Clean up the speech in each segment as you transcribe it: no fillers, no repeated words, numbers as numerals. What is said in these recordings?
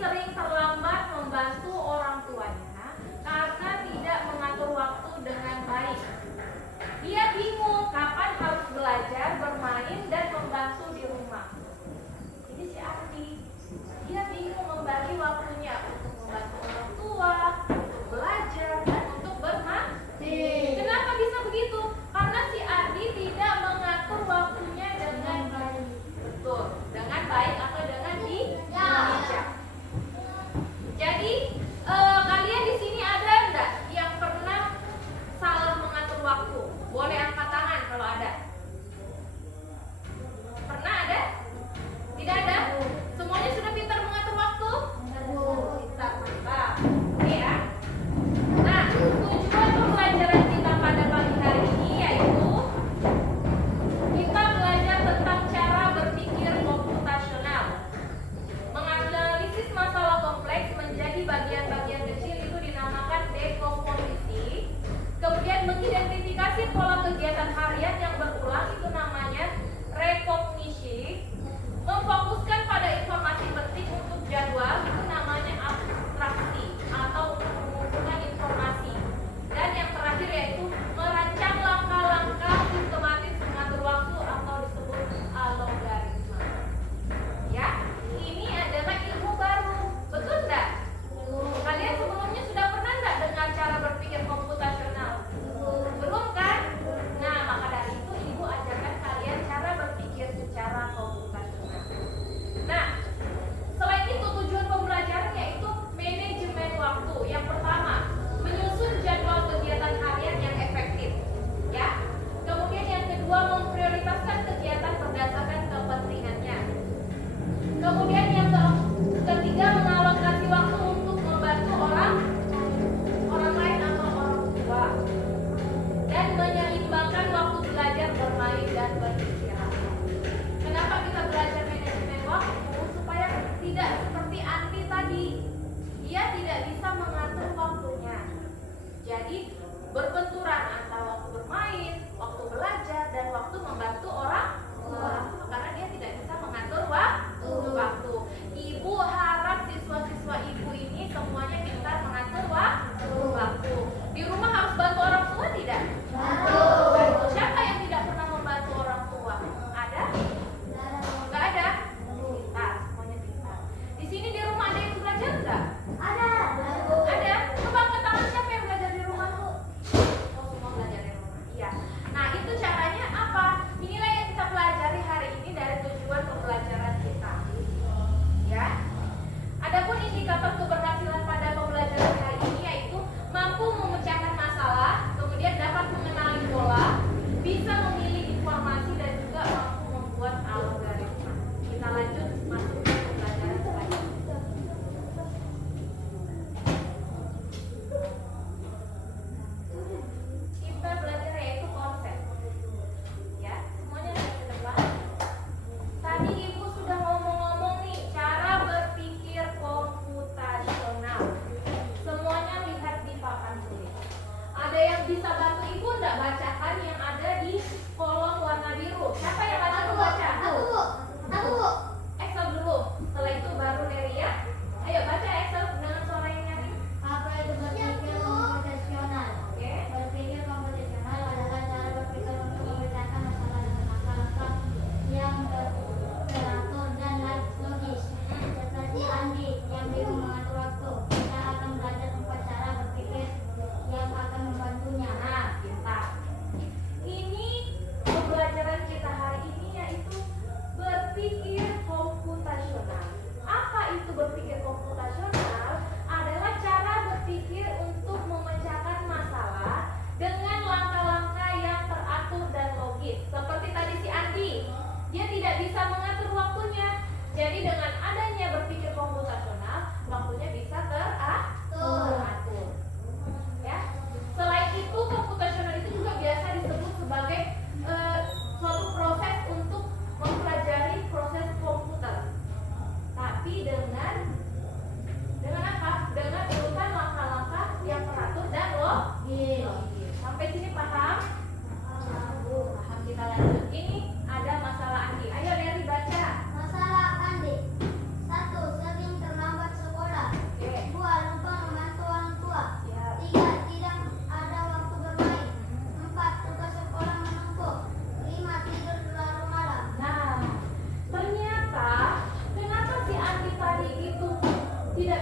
sering terlambat membantu orang tuanya karena tidak mengatur waktu dengan baik. Dia bingung kapan harus belajar, bermain, dan membantu di rumah. Ini si Ardi, dia bingung membagi waktunya untuk membantu orang tua, untuk belajar, dan untuk bermain. Kenapa bisa begitu? Karena si Ardi tidak mengatur waktunya dengan baik. Betul, dengan baik atau dengan bijak.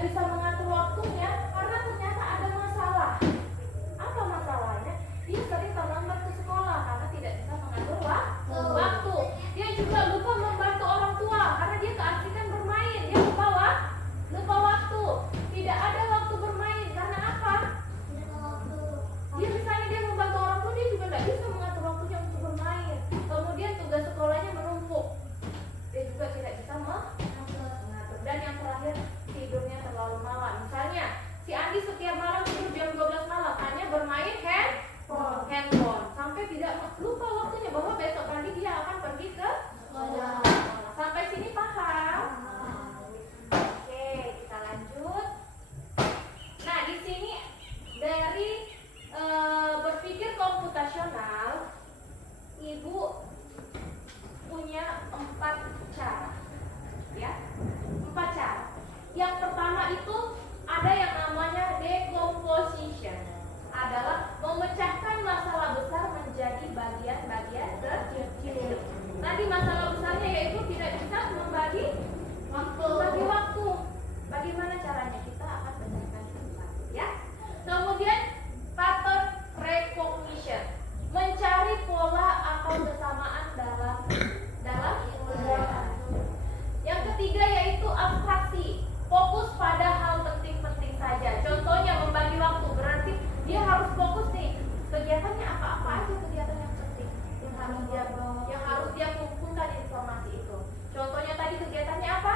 bisa mengatur waktunya karena ternyata ada masalah. Apa masalahnya? Dia sering terlambat ke sekolah karena tidak bisa mengatur waktu. Dia juga lupa membantu orang tua karena dia keasikan bermain. Dia lupa waktu. Tidak ada waktu bermain karena apa? Dia misalnya dia membantu orang tua, dia juga tidak bisa mengatur waktunya untuk bermain. Kemudian tugas sekolahnya menumpuk. Dia juga tidak bisa mengatur. Dan yang terakhir, tidurnya terlalu malam. Misalnya si Andi setiap malam tidur jam 12 malam hanya bermain handphone sampai tidak lupa waktunya bahwa besok pagi dia akan pergi ke sekolah. Sampai sini paham? Oke, kita lanjut. Nah, di sini dari berpikir komputasional, Ibu punya 4 cara. Ya, 4 cara. Yang pertama itu ada yang namanya decomposition, adalah memecahkan masalah besar menjadi bagian-bagian kecil. Tadi masalah besarnya yaitu tidak bisa membagi waktu. Bagaimana caranya? Kita akan bacakan satu-satu ya. Kemudian pattern recognition, mencari pola atau kesamaan dalam kegiatan. Yang ketiga yaitu abstraksi, fokus pada hal penting-penting saja. Contohnya membagi waktu, berarti dia harus fokus nih, kegiatannya apa aja kegiatan yang penting yang harus dia kumpulkan informasi itu. Contohnya tadi kegiatannya apa?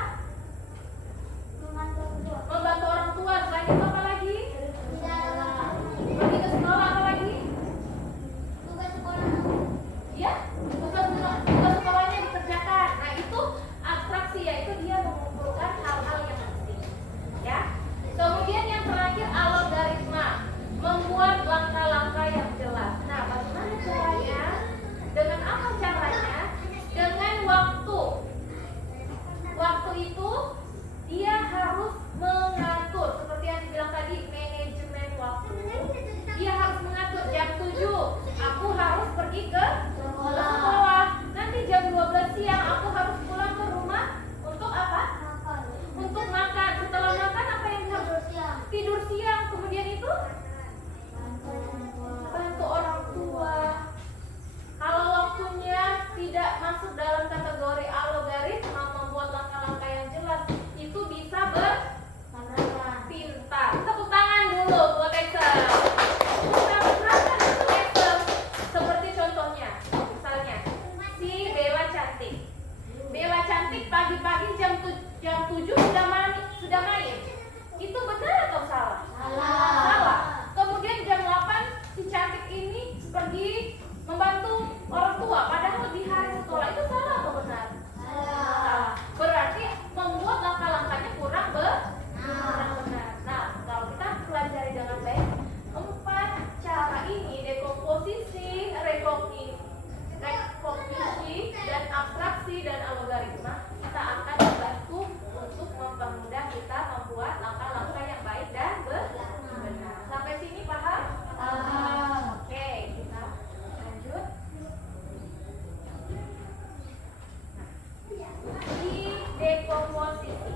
Membantu orang tua. Selain itu apa lagi? Pergi ke sekolah. Apa lagi? Tugas sekolah. Ya, tugas sekolahnya dikerjakan. Nah, itu abstraksi, yaitu dia mengumpulkan hal-hal yang penting. Ya. Kemudian yang terakhir algoritma, membuat langkah-langkah yang jelas. Nah, bagaimana caranya? Dengan apa caranya? Dengan waktu. Waktu itu dia harus mengatur, seperti yang dibilang tadi, manajemen waktu. Dia harus mengatur jam 7 aku harus pergi ke sekolah. Nanti jam 12 siang aku harus pulang ke rumah untuk apa? Untuk makan. Setelah makan apa yang harus? Tidur siang. Kemudian itu bantu orang tua. Kalau waktunya tidak masuk dalam kategori algoritma, membuat langkah-langkah yang jelas, itu bisa berpintar. Tepuk tangan dulu buat Excel. Kita berangkat untuk Excel. Seperti contohnya, misalnya si Bella Cantik. Bella Cantik pagi-pagi jam 7 sudah main. Itu benar atau salah? Salah. Kemudian jam 8 si Cantik ini pergi membantu orang tua, padahal di hari sekolah. Itu salah atau benar? Salah. Berarti membuat langkah-langkahnya kurang benar. Nah, kalau kita pelajari dengan baik 4 cara ini, decomposition, recognition, dan abstraksi dan algoritma, kita akan membantu untuk mempermudah kita membuat langkah-langkah yang baik dan benar. Sampai sini paham? Oke, kita lanjut. Di dekomposisi,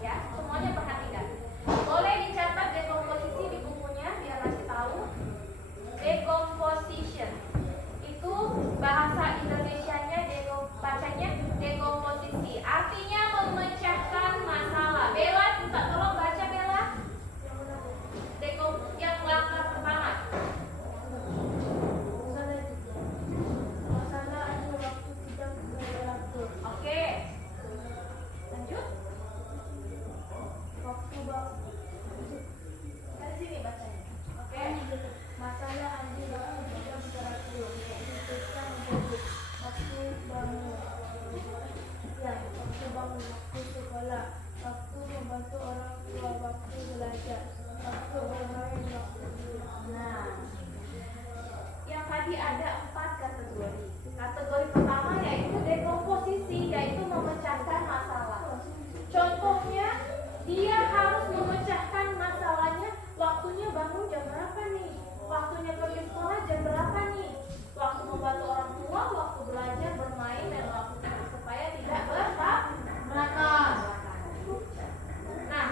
ya, semuanya perhatikan. Boleh dicatat dekomposisi di bukunya biar nanti tahu. Decomposition itu bahasa Indonesianya bacanya dekomposisi, artinya memecahkan masalah. Bella, minta tolong baca Bella. Yang langkah pertama. Oke. Lanjut. Dari sini bacanya. Oke. Masalah Andi waktu tidak teratur, diputuskan menjadi waktu bangun, waktu sekolah, waktu membantu orang tua, waktu belajar, waktu bermain, waktu tidur. Nah, yang tadi ada 4 kategori. Kategori pertama yaitu dekomposisi, yaitu memecahkan masalah. Contohnya, dia harus memecahkan masalahnya. Waktunya bangun jam berapa nih? Waktunya pergi sekolah jam berapa nih? Waktu membantu orang tua, waktu belajar, bermain, dan waktu tidur, supaya tidak berantakan. Nah,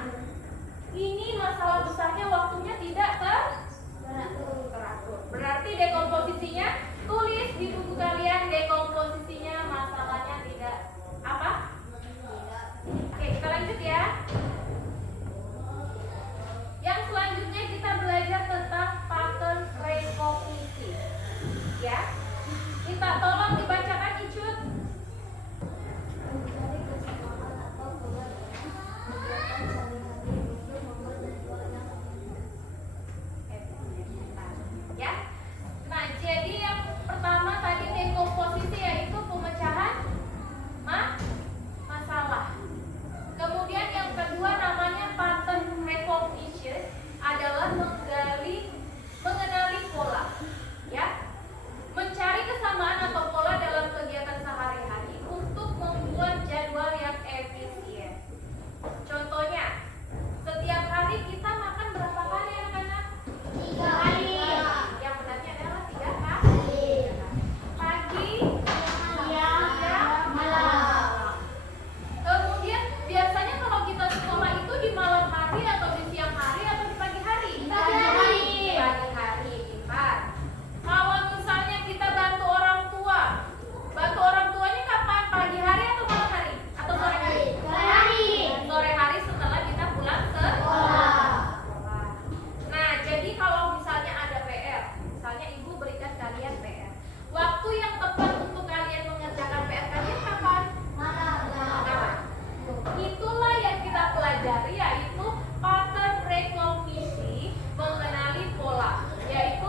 pelajari yaitu pattern recognition, mengenali pola, yaitu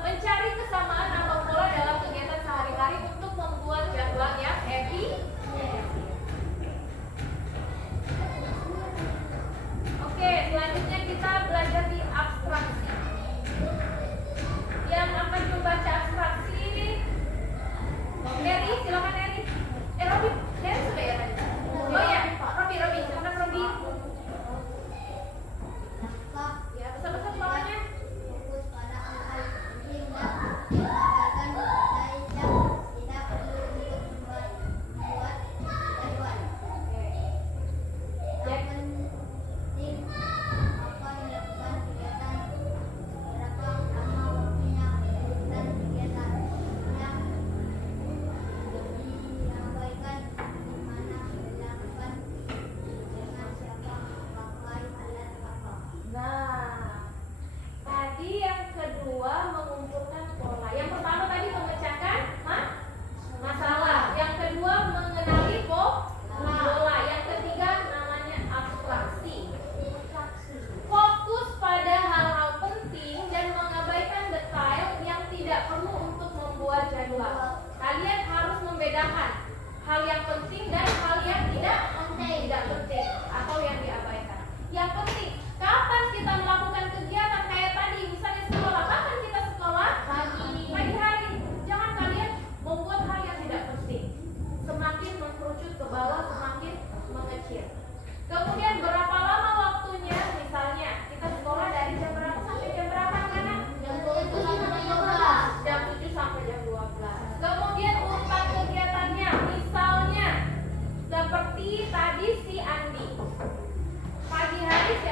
mencari kesamaan atau pola dalam kegiatan sehari-hari untuk membuat jadwal yang efisien. Oke, selanjutnya kita belajar di abstraksi. Yang akan membaca abstraksi, Eri, silakan Eri. Robi, Eri sudah ya tadi? Oh ya, Robi, silakan Robi. Ya, pesan-pesan bawahnya. Fokus pada hal-hal penting dan mengabaikan nilai yang tidak perlu untuk membuat jadwal. Yang penting apa dilakukan kegiatan, berapa lama waktunya dan kegiatan yang diabaikan di mana dilakukan, dengan siapa, pakai alat apa. Nah, tadi yang kedua mengumpulkan pola. Yang pertama tadi memecahkan masalah. Yang kedua mengenali pola. Yang ketiga namanya abstraksi. Fokus pada hal-hal penting dan mengabaikan detail yang tidak perlu untuk membuat jadwal. Kalian harus membedakan hal yang penting dan hal yang tidak penting atau yang diabaikan. Yang penting, kapan kita melakukan kegiatan kayak tadi, misalnya sekolah. Kapan kita sekolah? Pagi hari. Jangan kalian membuat hal yang tidak penting. Semakin mengkerucut ke bawah, semakin mengecil. Kemudian berapa lama waktunya? Misalnya kita sekolah dari jam berapa sampai jam berapa, anak? Jam 7 sampai jam 12. Jam 7 sampai jam 12. Kemudian urutan kegiatannya, misalnya seperti tadi si Andi. Pagi hari si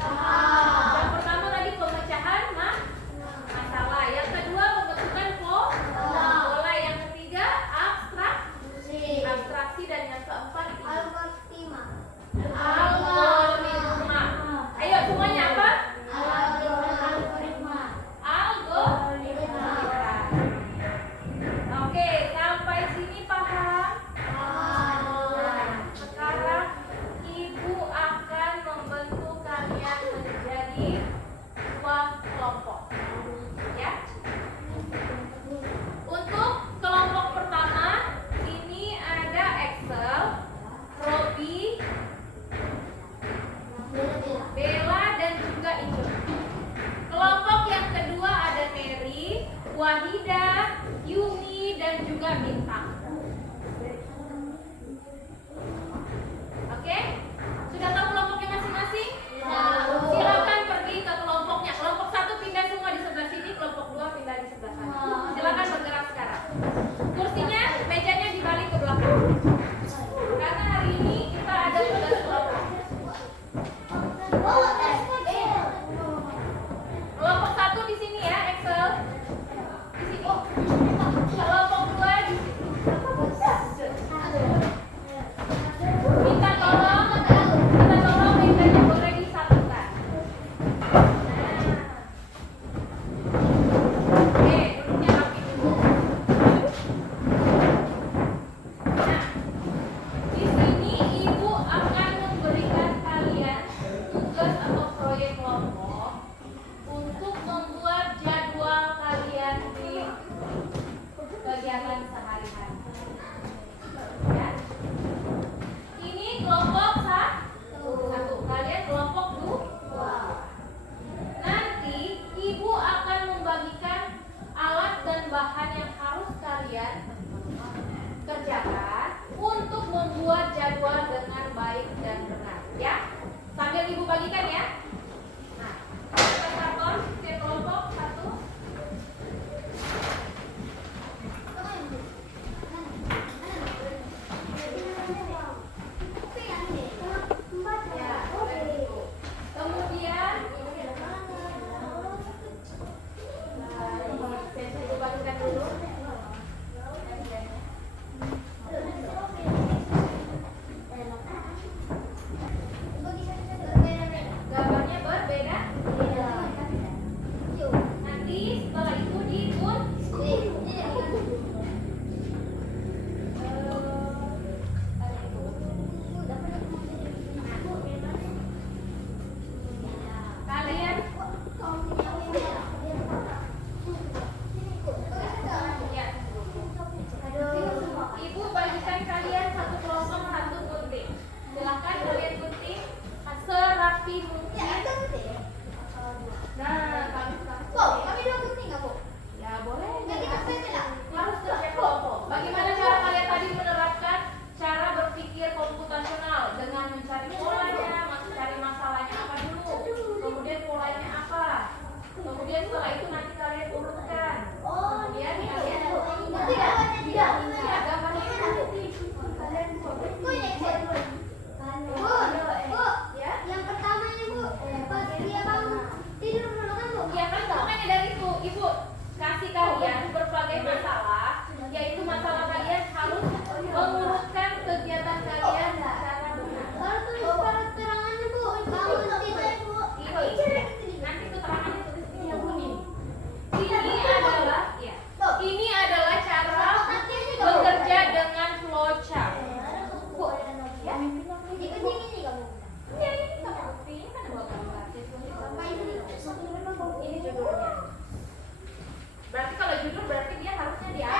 Yang pertama tadi pemecahan masalah. Yang kedua pembentukan pola. Yang ketiga abstraksi dan yang keempat Algoritma. algoritma. Ayo semuanya apa? Algoritma. Algoritma. Oke, sampai sini paham? Sekarang ibu akan membentuk kalian menjadi dua kelompok. Ya. Untuk kelompok pertama, ini ada Excel, Robi, Bella dan juga Ijo. Kelompok yang kedua ada Mary, Wahida, Yumi dan juga Bintang. Oke? Sudah tahu kelompoknya masing-masing? Silakan pergi ke kelompoknya. Kelompok 1 pindah semua di sebelah sini, kelompok 2 pindah di sebelah sana. Silakan bergerak sekarang. Kursinya, mejanya dibalik ke belakang. Karena hari ini kita ada tugas kelompok. Kelompok 1 di sini ya, Excel. Di sini. Kelompok 2 di sini. Minta tolong mejanya boleh disatukan. Oke, duduknya rapi dulu. Nah, di sini ibu akan memberikan kalian tugas atau proyek kelompok untuk membuat jadwal kalian di kegiatan sehari-hari. Ya. Ini kelompok 1. Kalian kelompok 2. Nanti ibu akan membagikan alat dan bahan yang harus kalian kerjakan untuk membuat jadwal dengan baik dan benar. Ya. Sambil ibu bagikan ya. Nah, kita setiap kelompok 1. Ya, begitu. Kemudian saya ibu bagikan dulu. Gambarnya berbeda. Nanti setelah itu digun. Kalian ya. Ibu bagikan kalian satu kelompok satu gunting. Silakan kalian gunting serapi mungkin. Nah, Kami dua gunting nggak, Bu? ya boleh. Nggak kita beda. Harus setiap kelompok. Bagaimana cara kalian tadi menerapkan cara berpikir komputasional dengan mencari polanya, mencari masalahnya apa dulu, kemudian polanya apa, kemudian setelah itu nanti kalian urutkan, kemudian kalian Tidak. ya gambarnya Bu, ya. yang pertama ini, Bu, pas dia bangun tidur dulu kan, Bu? Ya kan makanya dari itu ibu kasih kalian berbagai masalah, yaitu masalah kalian harus mengurutkan kegiatan kalian secara benar. Baru tulis keterangannya, Bu. Bangun tidur, Bu. Ini nanti keterangannya tulis di yang kuning. Ini adalah cara bekerja dengan flowchart. Ya. Ini kamu. Ya, ini kita bukti, ini kan dua gambar. Ini judulnya. Berarti kalau judul berarti dia harusnya di A.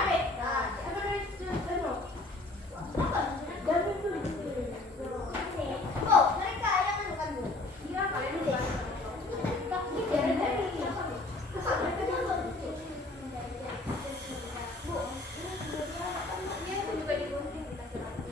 Bu, mereka yang anu kan, Bu? Iya, kalian juga. Iya, itu juga digunting dikasih rapi.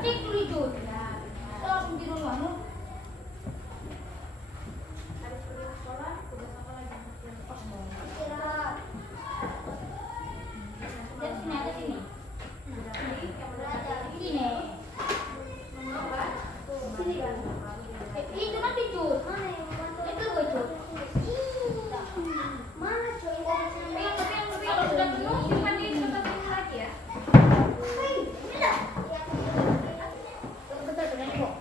cek dulu Jun. So, langsung tidur manu. Habis pergi sekolah, tugas apa lagi? Istirahat. Lihat sini ada sini. Yang belajar. Sini. Apa? Sini kan. Itu nanti Jun. Mana yang membantu? Itu gue Jun. Mana coy? Tapi kalau sudah penuh, simpan di tempat ini lagi ya. Bentar, bentar, kok.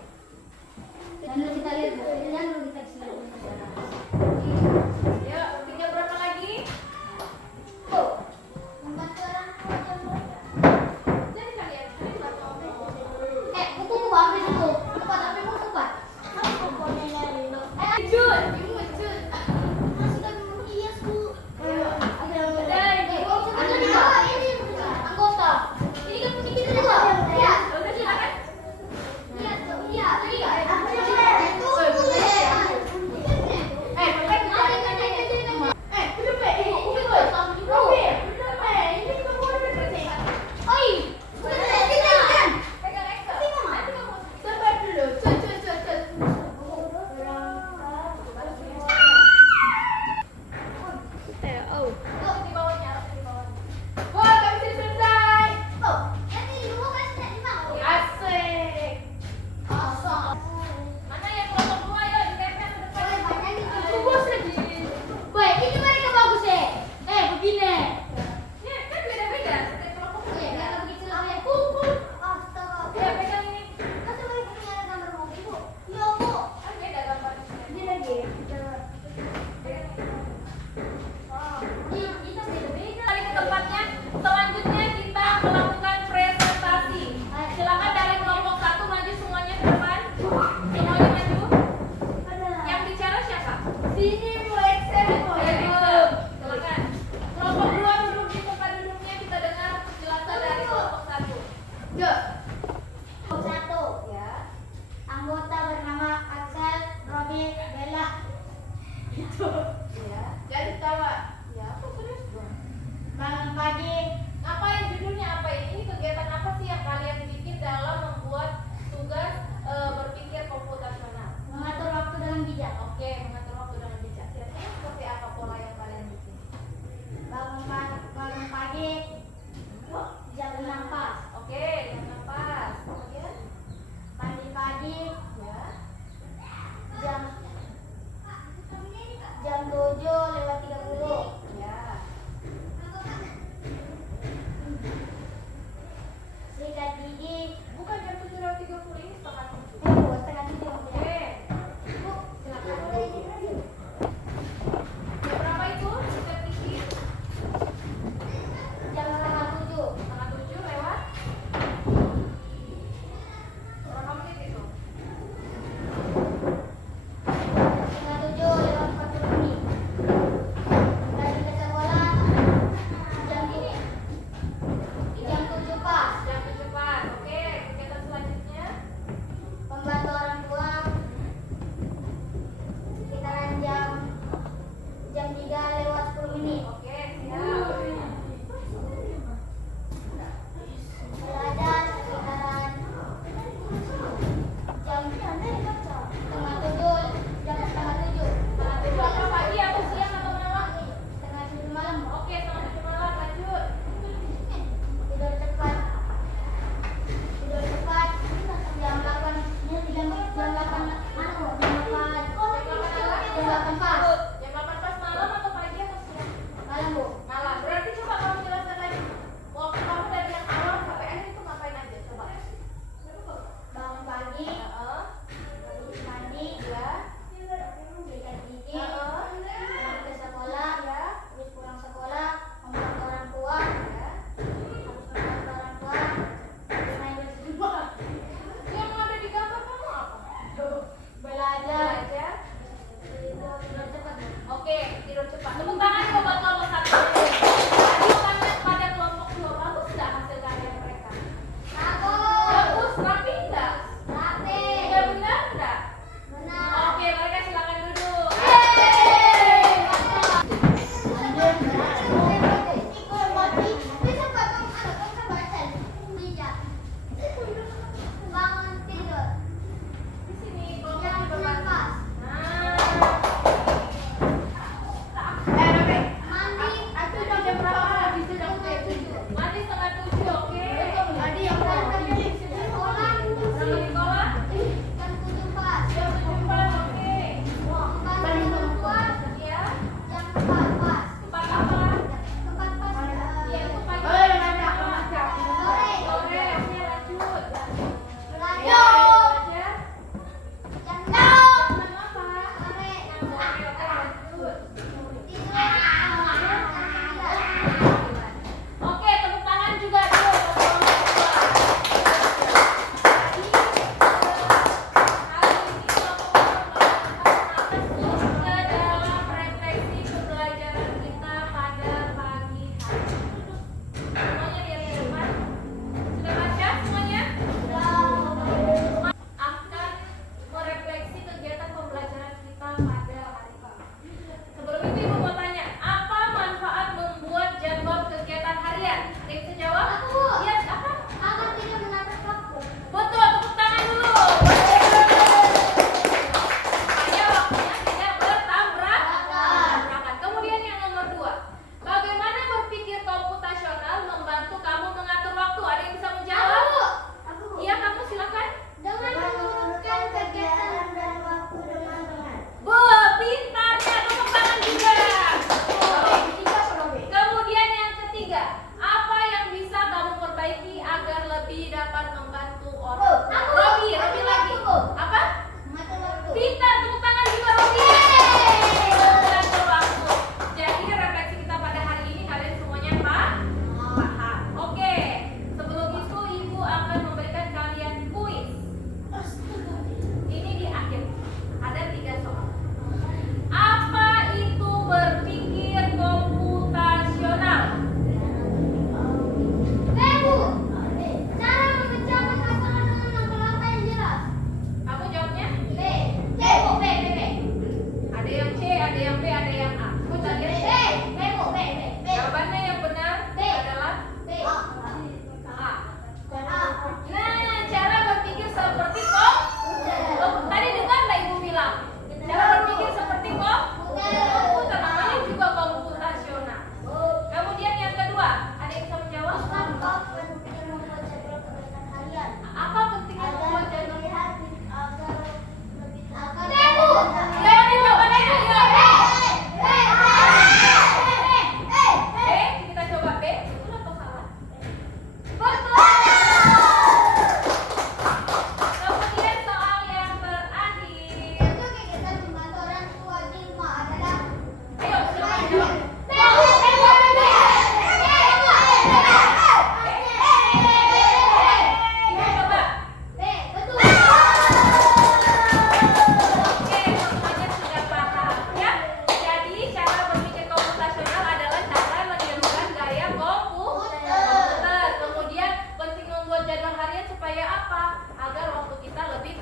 Supaya apa? Agar waktu kita lebih